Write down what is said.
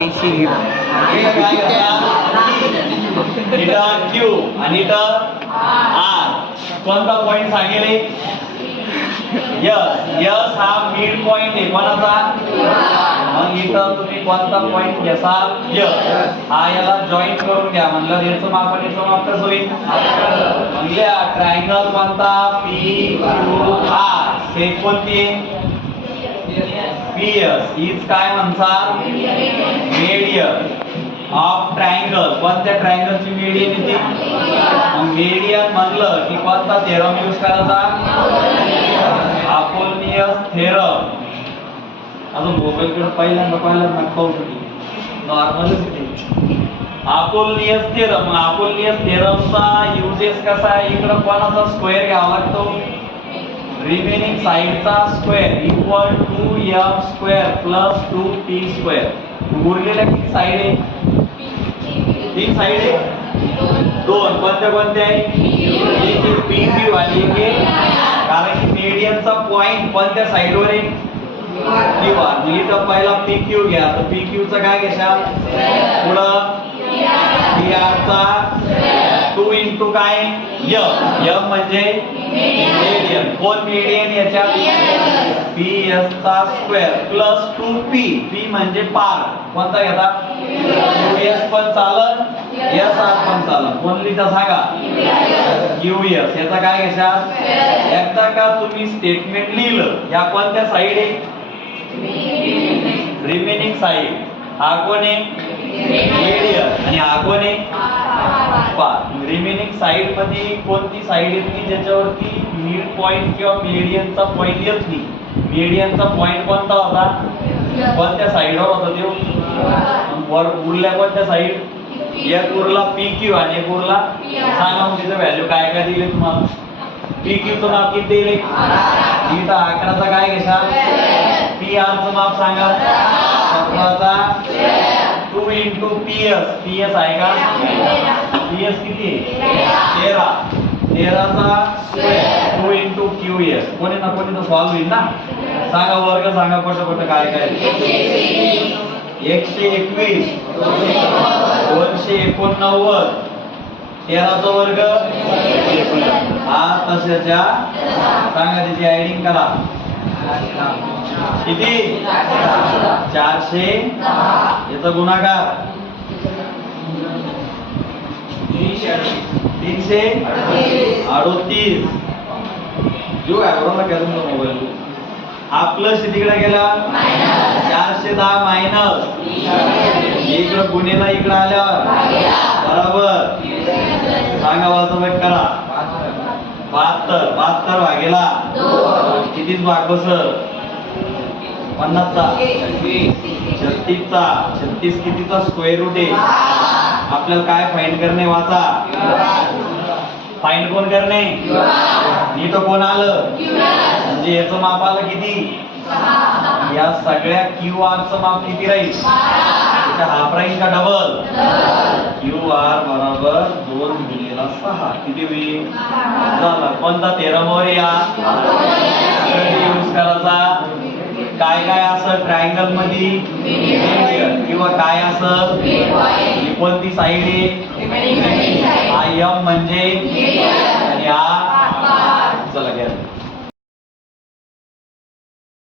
इथं क्यू आणि इथं आर. कोणता पॉइंट सांगेल? यस. यस हा मिड पॉइंट आहे कोणाचा? मग इथं तुम्ही कोणता पॉइंट घ्याल? यस. हा याला जॉईंट करून घ्या. म्हणलं याचं माप आणि याचं माप कसं होईल? म्हणजे ट्रायंगल कोणता? P Q R. शेप कोणती? पीएस. हीच काय म्हणतात? Median of triangle. कोणत्या ट्रायंगलची मीडियन येते? मीडियन म्हणलं की कोणता थेरम यूज करायचा? Apollonius theorem. अजून मोबाईलकडे पहिल्यांदा पाहू शकतो नॉर्मलच येते. Apollonius theorem. अपोलोनियस थेरमचा युजेस कसा आहे? इकडे कोणाचा स्क्वेअर घ्यावा लागतो? रिमेनिंग साइडचा square equal to M square plus 2p square. उरलेल्या किती साइड आहे? 3 साइड आहे. दोन. कोणत्या कोणत्या आहे? एक पी क्यू आणि एक, कारण की मीडियनचा पॉइंट कोणत्या साइडवर आहे? Q R. इथं पहिला पी क्यू घ्या. तर पी क्यू चा काय घ्याल? पुढं पी आर चा 2 इंटू काय? एम. एम म्हणजे मीडियन. कोण मीडियन? याच्यात पीएस चा स्क्वेअर प्लस 2p. p म्हणजे पार. कोणता घेता? qs पण चालन, sr पण चालन. कोण लिहिता सांगा? qs. याचा काय घ्याल? एकदा का तुम्ही स्टेटमेंट लिहिलं, या कोणत्या साइड आहे? Remaining side. हा कोण आहे? मीडियन. आणि हा कोण आहे? पार. रिमेनिंग साइड मध्ये कोणती साइड येते ज्याच्यावरती मिड पॉइंट किंवा मीडियनचा पॉइंट येत नाही? मीडियनचा पॉइंट कोणता होता? कोणत्या साइडवर होता तो? वर उरल्या कोणत्या साइड? एक उरला पी क्यू आणि एक उरला. सांगा मग तिचं व्हॅल्यू काय काय दिले तुम्हाला? पी क्यू चं माप किती दिले? इथं 11चा काय घेशाल? पी आर चं माप सांगा. 17चा 2 इंटू पीएस. पीएस आहे का? पीएस किती? 13. 13चा स्क्वेअर 2 इंटू क्यूएस. कोणी ना कोणी तर सॉल्व होईल ना? सांगा वर्ग सांगा पटपट काय काय? 121 289. 13चा वर्ग हा तशाच्या. सांगा त्याची ऍडिंग करा. किती? 400. याचा गुणाकार 338. जो ॲव्हरेजला केला मोबाईल हा प्लस तिकडे गेला 410 मायनस. इकडे गुन्हेला इकडे आल्यावर बरोबर. सांगा वाचवट करा. 72. 72 भागेला कितीच भाग बसत? 50चा. 36चा. 36 कितीचा स्क्वेअर रूट आहे? आपल्याला काय फाइंड करणे? वाचा. फाइंड कोण करणे? इथं कोण आलं? म्हणजे याचं माप आलं किती? या सगळ्या क्यू आर चं माप किती राहील? त्याचा हाफ राहील का डबल? क्यू आर बरोबर 2 गुणिले 6. किती होईल? झाला. कोणता थेरमवर या यूज करायचा? काय काय असं ट्रायंगल मध्ये किंवा काय असं? कोणती साइड आहे? हा एम म्हणजे आणि हा. चला घ्या.